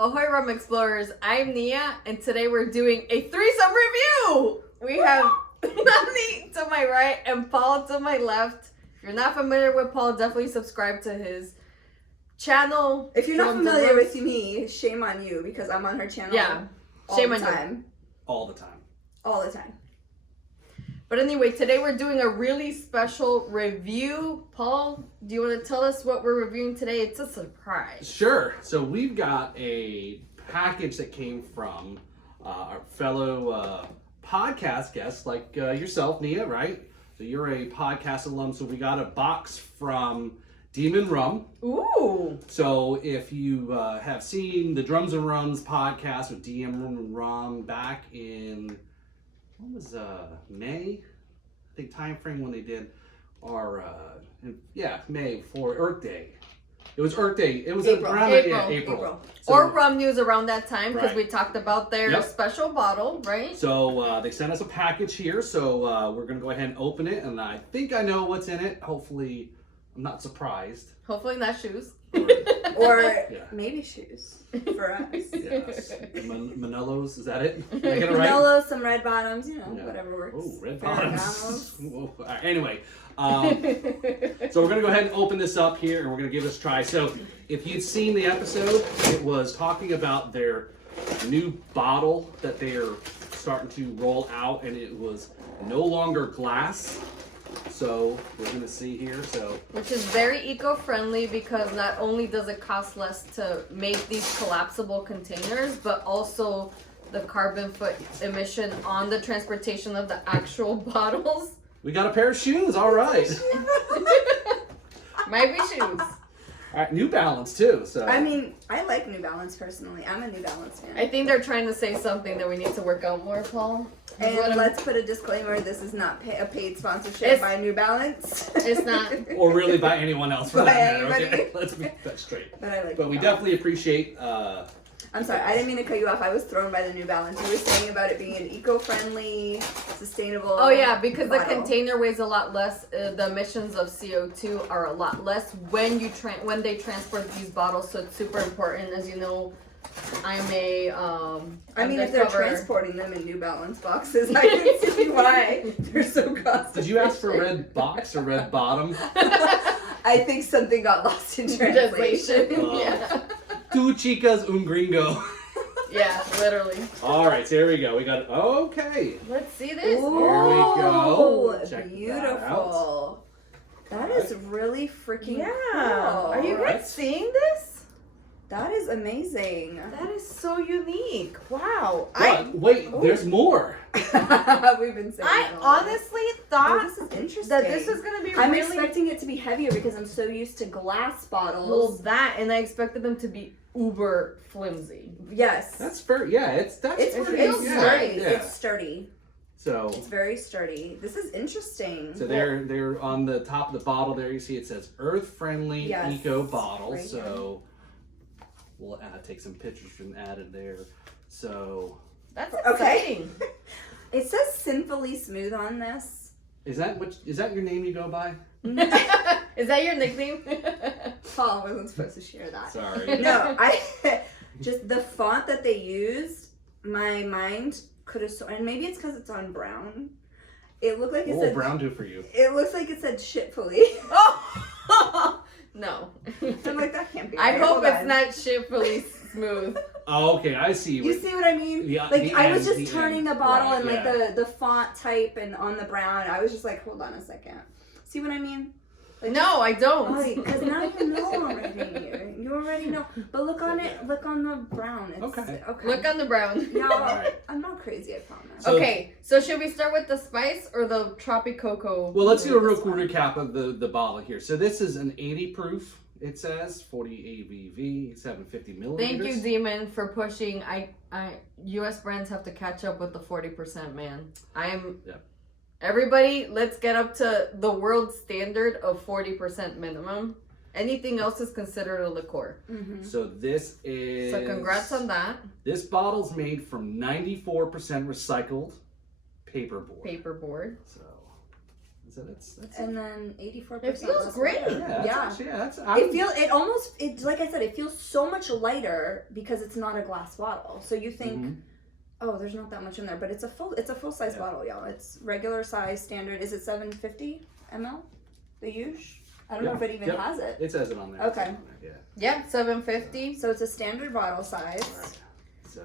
Ahoy Rum Explorers, I'm Nia, and today we're doing a threesome review! We have Nani to my right and Paul to my left. If you're not familiar with Paul, definitely subscribe to his channel. If you're not familiar with me, shame on you because I'm on her channel. Yeah, shame on you. All the time. All the time. But anyway, today we're doing a really special review. Paul, do you want to tell us what we're reviewing today? It's a surprise. Sure. So we've got a package that came from our fellow podcast guests like yourself, Nia, right? So you're a podcast alum, so we got a box from Demon Rum. Ooh. So if you have seen the Drums and Rums podcast with Demon Rum back in... What was May? I think time frame when they did our May for Earth Day. It was Earth Day. It was around April. So, or Rum News around that time because we talked about their Yep. special bottle, right? So they sent us a package here. So we're gonna go ahead and open it, and I think I know what's in it. Hopefully, I'm not surprised. Hopefully not shoes. Or maybe shoes for us. Yes. Manolos, is that it? Did I get it right? Manolos, some red bottoms, whatever works. Oh, red bottoms. Whoa. All right, anyway, so we're going to go ahead and open this up here, and we're going to give this a try. So if you'd seen the episode, it was talking about their new bottle that they are starting to roll out, and it was no longer glass. So we're going to see here. Which is very eco-friendly because not only does it cost less to make these collapsible containers, but also the carbon foot emission on the transportation of the actual bottles. We got a pair of shoes. All right. Might be shoes. All right, New Balance too. So I mean, I like New Balance personally. I'm a New Balance fan. I think they're trying to say something that we need to work out more, Paul. And let's put a disclaimer: this is not a paid sponsorship by New Balance. It's not, or really by anyone else for By that matter. anybody. Okay, let's make that straight. But I like. But we definitely appreciate. I'm sorry, I didn't mean to cut you off. I was thrown by the New Balance. You were saying about it being an eco-friendly, sustainable. Oh yeah, because bottle. the container weighs a lot less. The emissions of CO2 are a lot less when they transport these bottles. So it's super important. As you know, I'm a I mean, if they're transporting them in New Balance boxes, I can see why they're so costly. Did you ask for red box or red bottom? I think something got lost in translation. Yeah. Two chicas, un gringo. Yeah, literally. All right, so here we go. We got okay. Let's see this. Ooh, Here we go. Check beautiful. That is really freaking cool. Are you guys seeing this? That is amazing. That is so unique. Wow. But wait, there's more. We've been saying I that all day. honestly thought this is interesting. that this was going to be I'm really... expecting it to be heavier because I'm so used to glass bottles. Well, that, and I expected them to be uber flimsy. Yes. That's fair. Yeah, it's It's pretty. sturdy. Yeah. It's sturdy. So It's very sturdy. This is interesting. So they're on the top of the bottle there. You see it says Earth-friendly Eco Bottle. Right So we'll take some pictures and add it there. So That's exciting. It says Sinfully Smooth on this. is that your name you go by? Is that your nickname? Paul wasn't supposed to share that. Sorry. No, I just the font that they used, my mind could have, and maybe it's because it's on brown. It looked like it What said will brown do for you? It looks like it said shitfully. Oh! No. I'm like, that can't be I right. hope Hold it's on. not shitfully smooth. Oh, okay, I see. You see what I mean? The I was end, just turning the bottle right, and like the font type and on the brown. I was just like, hold on a second. See what I mean? Like, No, I don't. because now you know already. You already know. But look on it. Look on the brown. It's, Okay. Look on the brown. No, Alright. I'm not crazy. I promise. So- Okay, so should we start with the spice or the TropiCoCo? Well, let's do a real quick recap of the bottle here. So this is an 80 proof. It says 40 ABV, 750 milliliters. Thank you, Demon, for pushing. U.S. brands have to catch up with the 40%, man. Everybody, let's get up to the world standard of 40% minimum. Anything else is considered a liqueur. Mm-hmm. So this is... So congrats on that. This bottle's made from 94% recycled paperboard. Paperboard. So So that's And then 84%. It feels less great. water. yeah, that's Yeah. actually, yeah, that's It like I said, it feels so much lighter because it's not a glass bottle. So you think, Mhm. oh, there's not that much in there, but it's a full size bottle, y'all. It's regular size, standard. Is it 750 ml? The huge? I don't know if it even has it. It says it on there. Okay. Yeah, 750. So it's a standard bottle size. Right. So,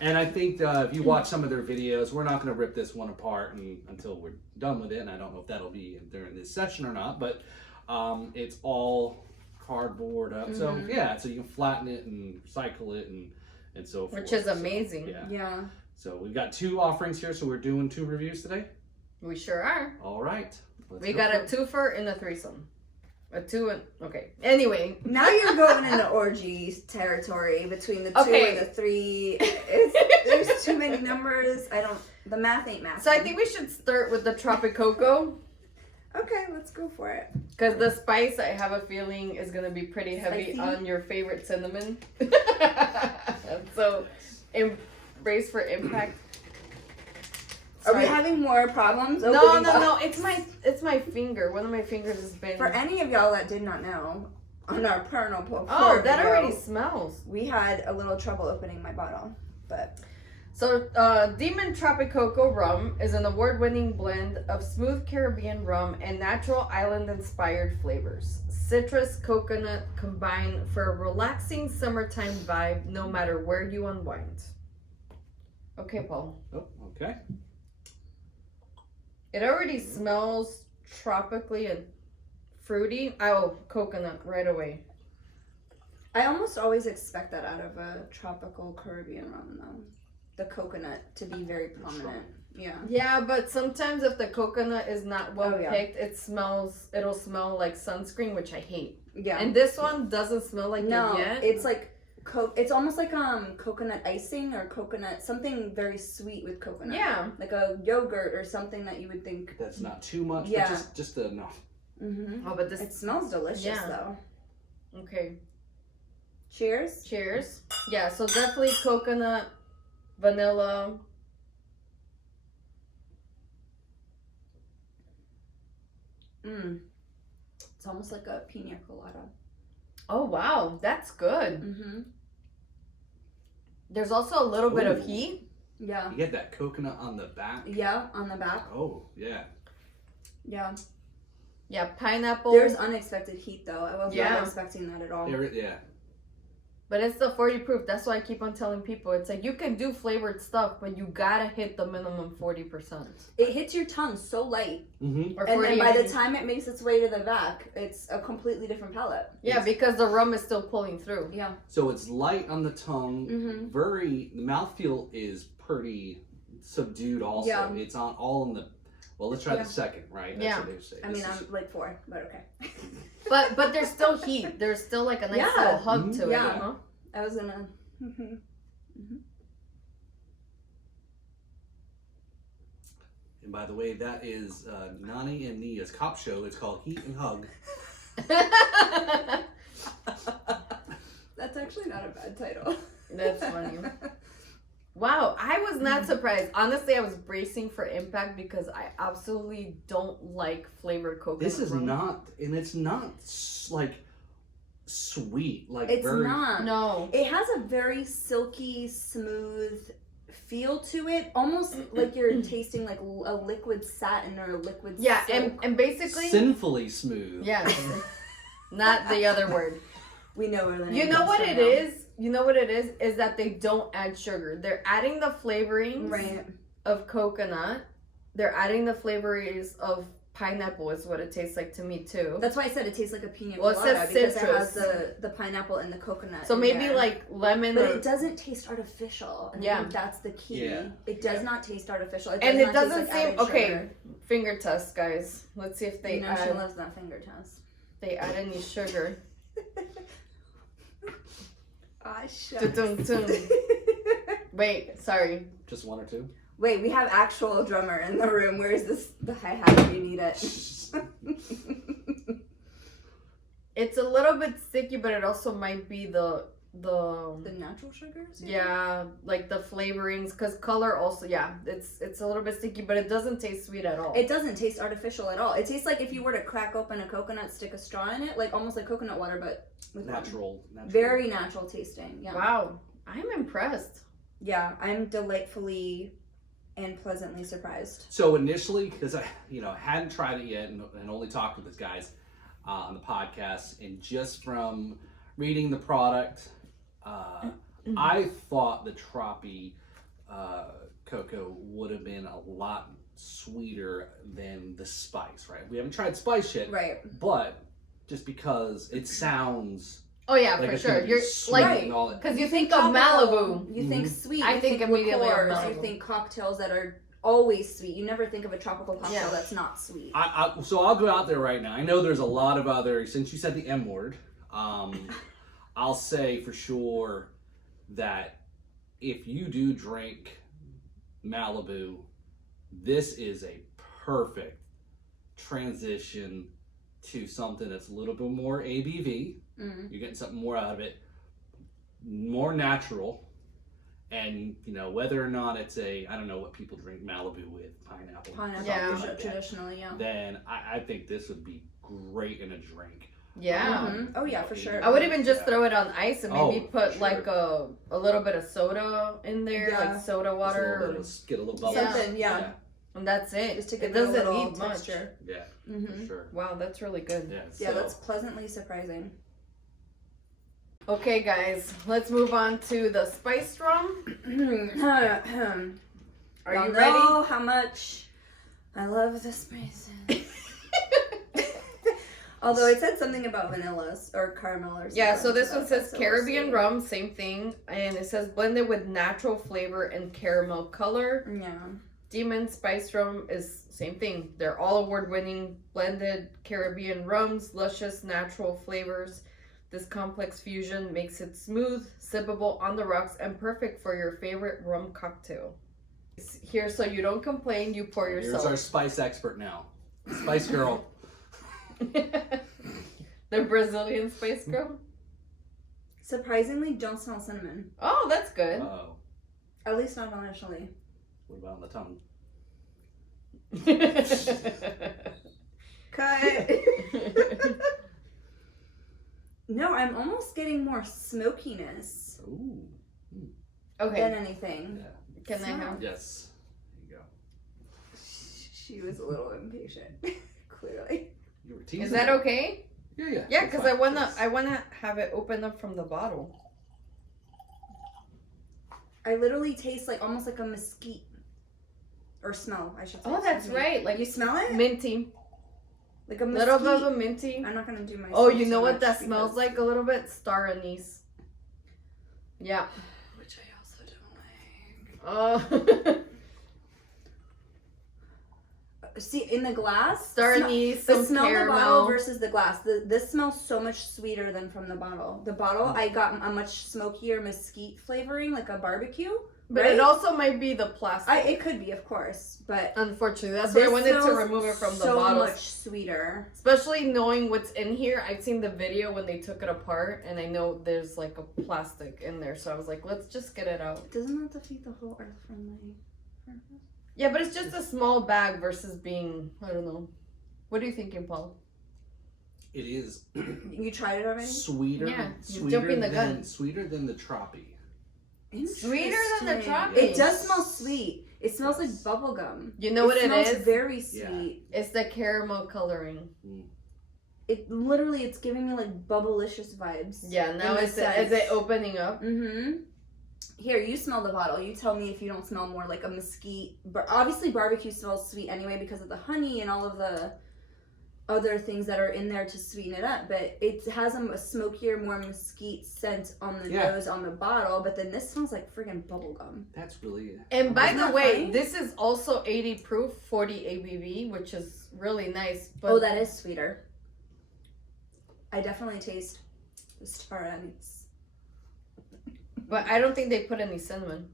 and I think if you watch some of their videos, we're not going to rip this one apart until we're done with it. And I don't know if that'll be during this session or not, but it's all cardboard up. So yeah, so you can flatten it and recycle it and so forth. Which is amazing. So, yeah. Yeah. So we've got 2 offerings here. So we're doing 2 reviews today. We sure are. All right. We got a twofer and a threesome. A 2 and okay. Anyway, Now you're going into orgy territory between the 2 Okay. and the 3. There's too many numbers. The math ain't math. so I think we should start with the TropiCoCo Okay, let's go for it. because the spice I have a feeling is gonna be pretty heavy Spicy? on your favorite cinnamon. So, brace for impact. Are we Sorry. having more problems? No, opening no, no. bottles? It's my finger. One of my fingers has been. For any of y'all that did not know, on our pineapple Oh, that video, already smells. we had a little trouble opening my bottle, but So, Demon TropiCoCo Rum is an award-winning blend of smooth Caribbean rum and natural island-inspired flavors. Citrus, coconut combine for a relaxing summertime vibe, no matter where you unwind. Okay, Paul. Oh, okay. It already smells tropically and fruity. Oh, coconut right away. I almost always expect that out of a tropical Caribbean rum, though. The coconut to be very prominent. Yeah. Yeah, but sometimes if the coconut is not well Oh, yeah. picked, it'll smell like sunscreen, which I hate. Yeah. And this one doesn't smell like No, it yet. it's like it's almost like coconut icing or coconut something very sweet with coconut. Yeah. Like a yogurt or something that you would think. That's not too much, Yeah. but just enough. Mm-hmm. Oh, but this. It smells delicious Yeah. though. Okay. Cheers. Cheers. Yeah, so definitely coconut, vanilla. It's almost like a pina colada. Oh, wow. That's good. Mm-hmm. There's also a little bit of Ooh. heat. Yeah. You get that coconut on the back. Yeah, on the back. Oh, yeah. Yeah. Yeah, pineapple. There's unexpected heat though. I was Yeah. not expecting that at all. Yeah. But it's the 40 proof. That's why I keep on telling people. It's like you can do flavored stuff, but you gotta hit the minimum 40%. It hits your tongue so light. Mm-hmm. Or And then by the 40. time it makes its way to the back, it's a completely different palate. Yeah, because the rum is still pulling through. Yeah. So it's light on the tongue. Mm-hmm. The mouthfeel is pretty subdued also. Yeah. It's on all in the, well, let's try Yeah. the second, right? That's Yeah. what they say. I mean, This is- I'm like 4, but okay. But there's still heat. There's still like a nice Yeah. little hug to Yeah. it. Huh? I was gonna. Mm-hmm. And by the way, that is Nani and Nia's cop show. It's called Heat and Hug. That's actually not a bad title. That's funny. Wow, I was not surprised. Honestly, I was bracing for impact because I absolutely don't like flavored coconut This is rum. not, and it's not like sweet, like It's very. not. No. It has a very silky, smooth feel to it, almost like you're tasting like a liquid satin or a liquid Yeah, silk. and basically, Sinfully smooth. yes, not the other word. We know where the name You know comes what from it now. is? You know what it is that they don't add sugar. They're adding the flavorings Right. of coconut. They're adding the flavorings of pineapple is what it tastes like to me too. That's why I said it tastes like a pina Well, it colada says because it has citrus. the pineapple and the coconut. So in maybe there. like lemon But or it doesn't taste artificial. And Yeah. I think that's the key. Yeah. It does not taste artificial. And it not taste doesn't like seem added okay. sugar. Finger test, guys. Let's see if they You know she add loves that finger test. they add any sugar. Ah, shut. Dun-dun-dun. Wait, sorry. Just 1 or 2. Wait, we have actual drummer in the room. Where is this? The hi-hat if you need it. It's a little bit sticky, but it also might be the The natural sugars? yeah, like the flavorings, because color also, yeah, it's a little bit sticky, but it doesn't taste sweet at all. It doesn't taste artificial at all. It tastes like if you were to crack open a coconut, stick a straw in it, like almost like coconut water, but with Natural. very natural tasting. Yeah. Wow, I'm impressed. Yeah, I'm delightfully and pleasantly surprised. So initially, because I hadn't tried it yet and only talked with these guys on the podcast, and just from reading the product, I thought the TropiCoCo would have been a lot sweeter than the spice, right? We haven't tried spice yet, Right. but just because it sounds Oh yeah, like for it's sure. gonna be You're sweet like, and all that. because you think of Malibu. You think sweet. I you think immediately of liqueurs, Malibu. You think cocktails that are always sweet. You never think of a tropical cocktail Yeah. that's not sweet. So I'll go out there right now. I know there's a lot of other, since you said the M word, I'll say for sure that if you do drink Malibu, this is a perfect transition to something that's a little bit more ABV. You're getting something more out of it, more natural. And whether or not it's I don't know what people drink Malibu with, pineapple, Yeah. something like that, Traditionally, yeah. then I think this would be great in a drink. Yeah. Oh yeah, for sure. I would even just throw it on ice and maybe Oh, put sure. like a little bit of soda in there, Yeah. like soda water, Get a little bubble. Yeah. Something, yeah. and that's it. Just to It give it a doesn't little need much. texture. Yeah, Mm-hmm. for sure. Wow, that's really good. Yeah, Yeah, so- that's pleasantly surprising. Okay, guys, let's move on to the spiced rum. Are Y'all you know ready? how much I love the spices. Although it said something about vanillas or caramel or something. Yeah, so this one says so Caribbean we'll rum, same thing, and it says blended with natural flavor and caramel color. see. Yeah. Demon Spiced Rum is same thing. They're all award-winning blended Caribbean rums, luscious natural flavors. This complex fusion makes it smooth, sippable on the rocks, and perfect for your favorite rum cocktail. Here, so you don't complain, you pour Here's yourself. our spice expert now, Spice Girl. The Brazilian Spice Girl. Surprisingly, don't smell cinnamon. Oh, that's good. Oh, At least not initially. what about on the tongue? Cut. No, I'm almost getting more smokiness Ooh, than Okay, anything. yeah. can I have? Yes. There you go. She was a little impatient, clearly. You were teasing. Is that okay? Yeah, yeah. Yeah, that's because fine. I wanna have it open up from the bottle. I literally taste like almost like a mesquite. Or smell, I should say. Oh, that's Excuse me. right. Like You smell it? minty, Like a little mesquite. bit of a minty. I'm not gonna do my. Oh, you know what that smells like a little bit? Star anise. Yeah. Which I also don't like. Oh. See, in the glass, Star smell- anise, the some smell the bottle caramel. versus the glass. This smells so much sweeter than from the bottle. The bottle, I got a much smokier mesquite flavoring, like a barbecue. But right? it also might be the plastic. It could be, of course, but Unfortunately, that's why I this wanted to smells remove it from the so bottle. much sweeter. Especially knowing what's in here. I've seen the video when they took it apart, and I know there's like a plastic in there. So I was like, let's just get it out. Doesn't that defeat the whole earth friendly purpose? Yeah, but it's just a small bag versus being, I don't know. What are you thinking, Paul? It is You tried it already? sweeter. Yeah, you're sweeter jumping the than, gun. Sweeter than the Tropi. Sweeter than the Interesting. Tropics. It does smell sweet. It smells like bubble gum. You know what it smells is? very Yeah. sweet. It's the caramel coloring. It literally, it's giving me like bubblicious vibes. Yeah, now In is the it sense. opening up? Mm-hmm. Here, you smell the bottle. You tell me if you don't smell more like a mesquite. But obviously, barbecue smells sweet anyway because of the honey and all of the other things that are in there to sweeten it up. But it has a smokier, more mesquite scent on the Yeah. nose on the bottle. But then this smells like friggin' bubble gum. That's really. And by Isn't the that way, funny? this is also 80 proof, 40 ABV, which is really nice. But Oh, that is sweeter. I definitely taste the star anise. But I don't think they put any cinnamon.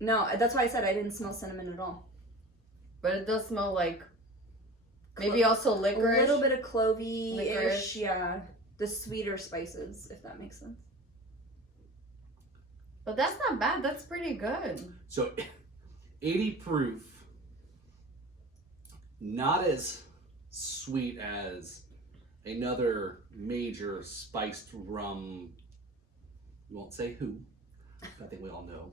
No, that's why I said I didn't smell cinnamon at all. But it does smell like maybe also A licorice. little bit of clovey-ish, Licorice. yeah. The sweeter spices, if that makes sense. But that's not bad. That's pretty good. So 80 proof, not as sweet as another major spiced rum. We won't say who. I think we all know.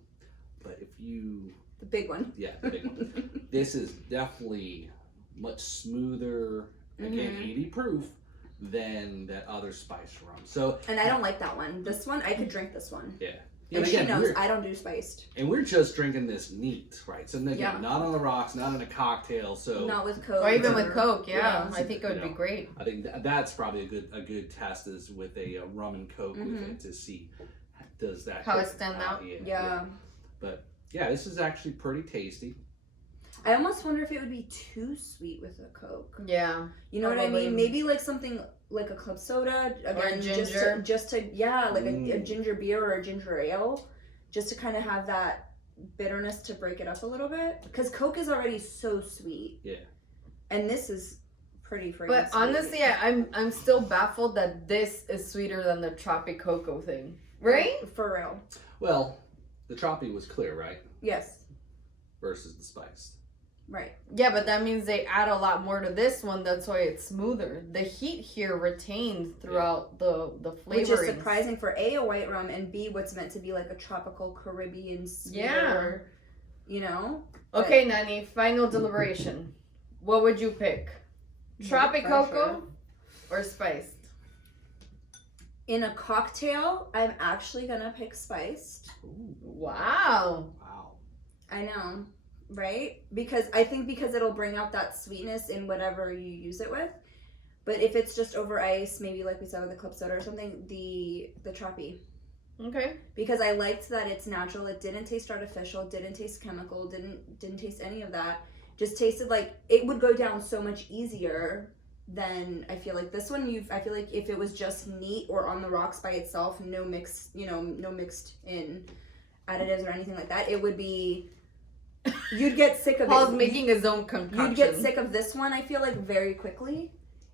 But if you... The big one. Yeah, the big one. This is definitely much smoother, again, 80 proof, than that other spiced rum. So, and I don't like that one. This one, I could drink this one. Yeah. And again, she knows I don't do spiced. And we're just drinking this neat, right? So again, Yeah. not on the rocks, not in a cocktail. So not with Coke. Or even with Coke, yeah. Yeah. I think it would be great. I think that's probably a good test is with a rum and Coke with it to see does that How it stand out? Yeah. But yeah, this is actually pretty tasty. I almost wonder if it would be too sweet with a Coke. Yeah. You know what I Probably. mean? Maybe like something like a club soda, again, Or a ginger. just to like a ginger beer or a ginger ale, just to kind of have that bitterness to break it up a little bit. Because Coke is already so sweet. Yeah. And this is pretty freaking But sweet. honestly, I'm still baffled that this is sweeter than the TropiCoCo thing. Right? For real. Well, the Tropi was clear, right? Yes. Versus the spiced. Right. Yeah, but that means they add a lot more to this one. That's why it's smoother. The heat here retained throughout the flavors. Which is surprising for A, a white rum, and B, what's meant to be like a tropical Caribbean sweeter, you know? Okay, Nani, final deliberation. What would you pick? TropiCoCo or spiced? In a cocktail, I'm actually gonna pick spiced. Ooh, Wow. wow. I know, right? Because I think it'll bring out that sweetness in whatever you use it with. But if it's just over ice, maybe like we said with a club soda or something, the Tropi. Okay. Because I liked that it's natural. It didn't taste artificial. Didn't taste chemical. Didn't taste any of that. Just tasted like it would go down so much easier than I feel like this one. I feel like if it was just neat or on the rocks by itself, no mix, no mixed in additives or anything like that, it would be. You'd get sick of Paul's it. making his own concoction. You'd get sick of this one. I feel like very quickly,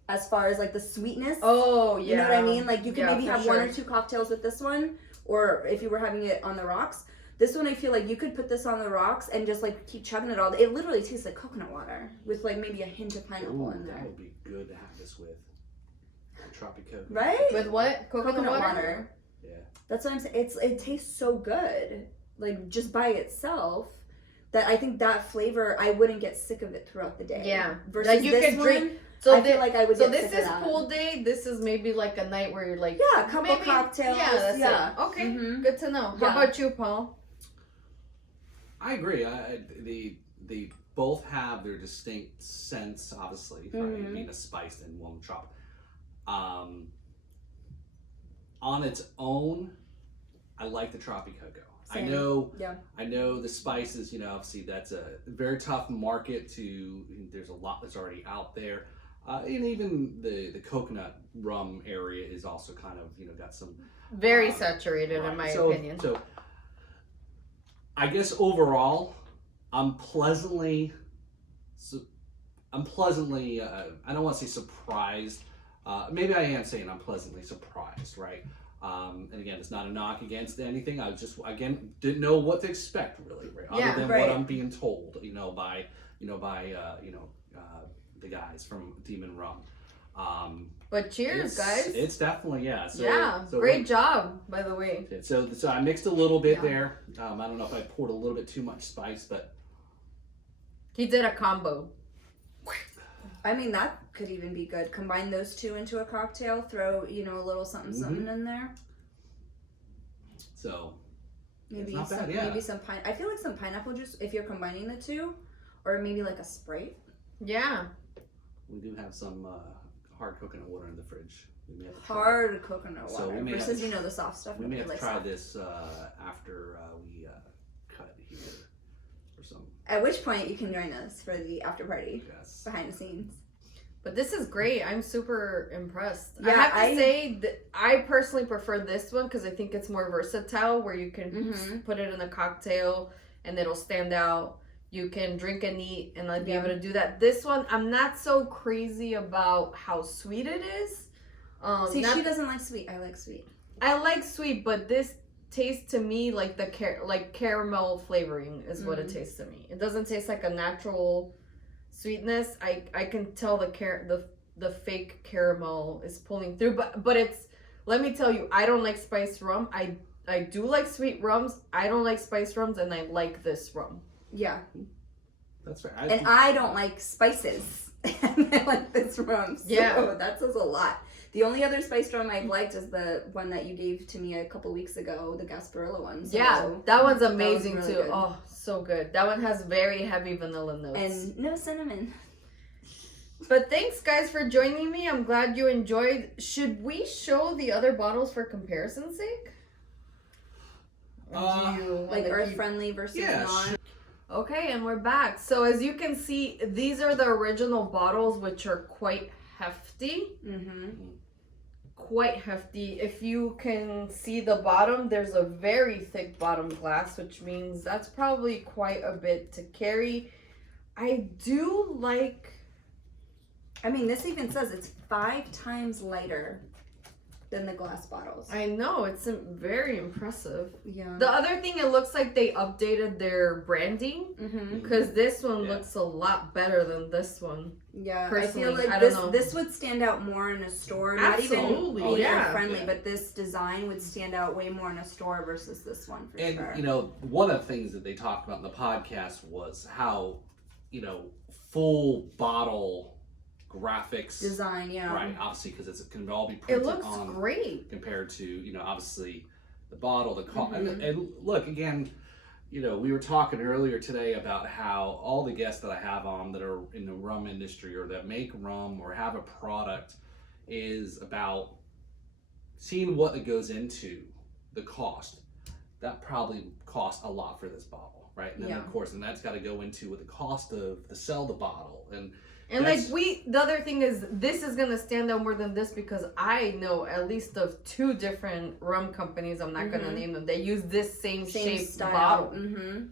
as far as like the sweetness. Oh yeah. You know what I mean? Like you can maybe for have sure. 1 or 2 cocktails with this one, or if you were having it on the rocks. This one, I feel like you could put this on the rocks and just like keep chugging it all. It literally tastes like coconut water with like maybe a hint of pineapple in That there. would be good to have this with. The TropiCoCo. Right? With what? Coconut water? Yeah. That's what I'm saying. It tastes so good, like just by itself, that I think that flavor I wouldn't get sick of it throughout the day. Yeah. Versus Like you this could drink. one, So I feel like I would So get this sick is of that. pool day. This is maybe like a night where you're like, Yeah, a couple maybe, cocktails. Yeah, that's yeah. it. Okay, Mhm. good to know. Yeah. How about you, Paul? I agree. They both have their distinct scents, obviously, right? Being a spiced and one trop. On its own, I like the TropiCoCo. Same. I know the spices, obviously that's a very tough market there's a lot that's already out there. And even the coconut rum area is also kind of, got some... Very saturated, right. in my So opinion. I guess overall, I'm pleasantly, I don't want to say surprised. Maybe I am saying I'm pleasantly surprised, right? And again, it's not a knock against anything. I just, again, didn't know what to expect really, right? Yeah, Other than right. what I'm being told, by the guys from Demon Rum. But cheers, guys. It's definitely, yeah. So great job, by the way. So I mixed a little bit Yeah. there. I don't know if I poured a little bit too much spice, but He did a combo. I mean, that could even be good. Combine those two into a cocktail, throw, a little something in there. so Maybe not some bad, yeah. maybe some I feel like some pineapple juice if you're combining the two, or maybe like a Sprite. Yeah. we do have some hard coconut water in the fridge. We may have to try Hard coconut So water we may have versus to the soft stuff. We may have Nobody to likes try soft. this after we cut here or some. At which point you can join us for the after party Yes. behind the scenes. But this is great. I'm super impressed. Yeah, I have to say that I personally prefer this one because I think it's more versatile where you can Mhm. put it in a cocktail and it'll stand out. You can drink it neat and I'd be able to do that. This one, I'm not so crazy about how sweet it is. See, she doesn't like sweet. I like sweet. I like sweet, but this tastes to me like like caramel flavoring is what it tastes to me. It doesn't taste like a natural sweetness. I can tell the fake caramel is pulling through, but it's, let me tell you, I don't like spiced rum. I do like sweet rums. I don't like spiced rums, and I like this rum. Yeah. That's fair. And I don't like spices. And I like this rum. So Yeah. that says a lot. The only other spiced rum I've liked is the one that you gave to me a couple weeks ago, the Gasparilla one. So Yeah, that one's amazing really too. good. Oh, so good. That one has very heavy vanilla notes. And no cinnamon. But thanks, guys, for joining me. I'm glad you enjoyed. Should we show the other bottles for comparison's sake? Or do you Like wanna earth keep- friendly versus Yeah, non. sure. Okay, and we're back. So as you can see, these are the original bottles, which are quite hefty. Mm-hmm. Quite hefty. If you can see the bottom, there's a very thick bottom glass, which means that's probably quite a bit to carry. I do like... I mean, this even says it's 5 times lighter than the glass bottles. I know, it's very impressive. Yeah. The other thing, it looks like they updated their branding, Mm-hmm. because this one Yeah. looks a lot better than this one. Yeah, I Personally, feel like I don't know. this would stand out more in a store. Absolutely, Not even yeah. friendly, Yeah. but this design would stand out way more in a store versus this one for And sure. you know, one of the things that they talked about in the podcast was how, you know, full bottle graphics Design, yeah. right? Obviously, because it can all be It printed looks on great. compared to, you know, obviously the bottle, the cost. Mhm. And look again, you know, we were talking earlier today about how all the guests that I have on that are in the rum industry or that make rum or have a product is about seeing what it goes into the cost. That probably costs a lot for this bottle, right? And then Yeah. of course, and that's got to go into the cost of to sell the bottle. And That's- the other thing is, this is gonna stand out more than this because I know at least of 2 different rum companies. I'm not gonna Mhm. name them. They use this same shaped style. bottle. Mm-hmm.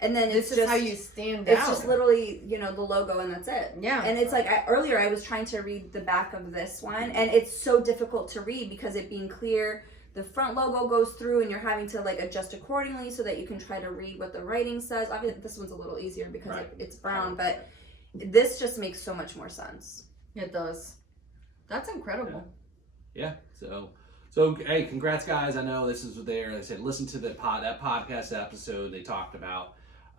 And then This it's is just how you stand it's out. just literally, you know, the logo and that's it. Yeah. And it's like earlier I was trying to read the back of this one, and it's so difficult to read because it being clear, the front logo goes through, and you're having to like adjust accordingly so that you can try to read what the writing says. Obviously, this one's a little easier because Right. it's brown, but this just makes so much more sense. It does. That's incredible. Yeah. So hey, congrats guys. I know this is there. They said listen to that podcast episode they talked about.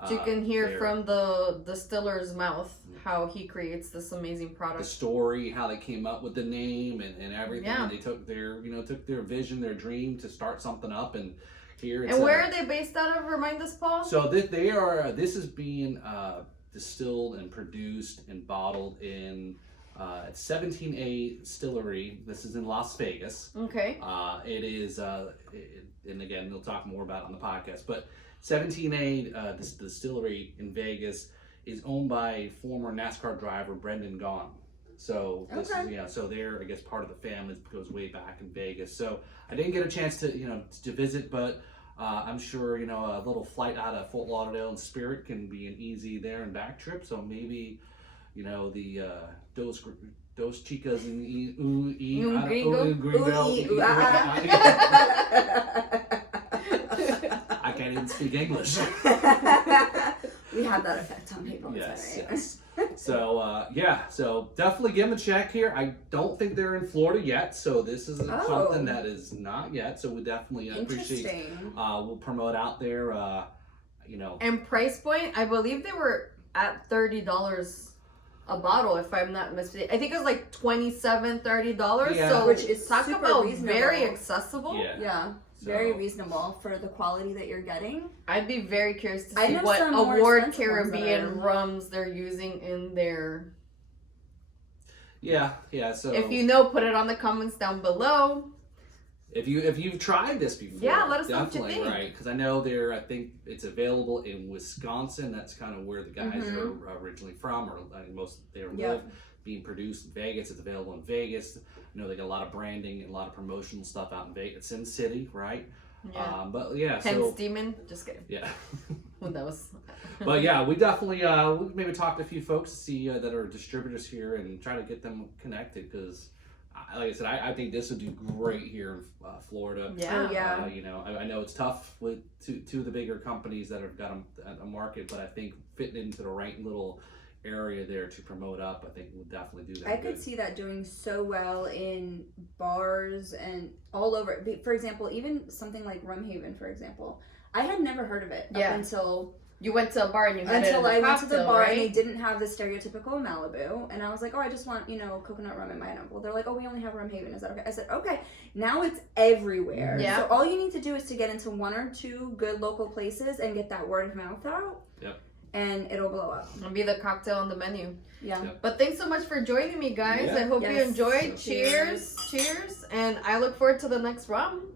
So you can hear their- from the distiller's mouth how he creates this amazing the product. story, how they came up with the name and everything. Yeah. And they took their vision, their dream to start something up, and here it's And where are they based out of? Remind us, Paul. So this is being distilled and produced and bottled in 17A Distillery. This is in Las Vegas. Okay. It is, and again, we'll talk more about it on the podcast, but 17A, this distillery in Vegas, is owned by former NASCAR driver Brendan Gaughan. So this Okay. is, so they're, I guess, part of the family that goes way back in Vegas. So I didn't get a chance to visit, but I'm sure, a little flight out of Fort Lauderdale and Spirit can be an easy there and back trip. So maybe, the dos chicas in Un gringo. Ooh, I can't even speak English. We have that effect on people. Yes, right? yes. So so definitely give them a check here. I don't think they're in Florida yet, so this is something that is not yet. So we definitely appreciate. Interesting. We'll promote out there. And price point, I believe they were at $30 a bottle, if I'm not mistaken. I think it was like $27, $30. Yeah. So Which is talk super about reasonable. very accessible. Yeah. Yeah. So- Very reasonable for the quality that you're getting. I'd be very curious to I see know what some more Award expensive ones that Caribbean are- rums they're using in their. Yeah. So If you know, put it on the comments down below. if you've tried this before, Yeah, let us know what you definitely, think. right? Because I know I think it's available in Wisconsin. That's kind of where the guys are originally from, or I think most they live. Being produced in Vegas, it's available in Vegas. They got a lot of branding and a lot of promotional stuff out in Vegas. It's in city, right? Yeah. But yeah, Hence so Demon. Just kidding. yeah. Who knows? But yeah, we definitely we maybe talk to a few folks to see that are distributors here and try to get them connected because like I said, I think this would do great here in Florida. Yeah. Oh, yeah. You know, I know it's tough with two of the bigger companies that have got a market, but I think fitting into the right little area there to promote up, I think would definitely do that. I could see that doing so well in bars and all over. For example, even something like Rum Haven, for example. I had never heard of it up until you went to a bar and you had until it in I went to the cocktail, bar right? and they didn't have the stereotypical Malibu, and I was like, oh, I just want coconut rum in my pineapple. They're like, oh, we only have Rum Haven. Is that okay? I said, okay. Now it's everywhere. Yeah. So all you need to do is to get into one or two good local places and get that word of mouth out. Yep. And it'll blow up. It'll be the cocktail on the menu. Yeah. Yep. But thanks so much for joining me, guys. Yeah. I hope you Yes. enjoyed. Cheers. Cheers. And I look forward to the next rum.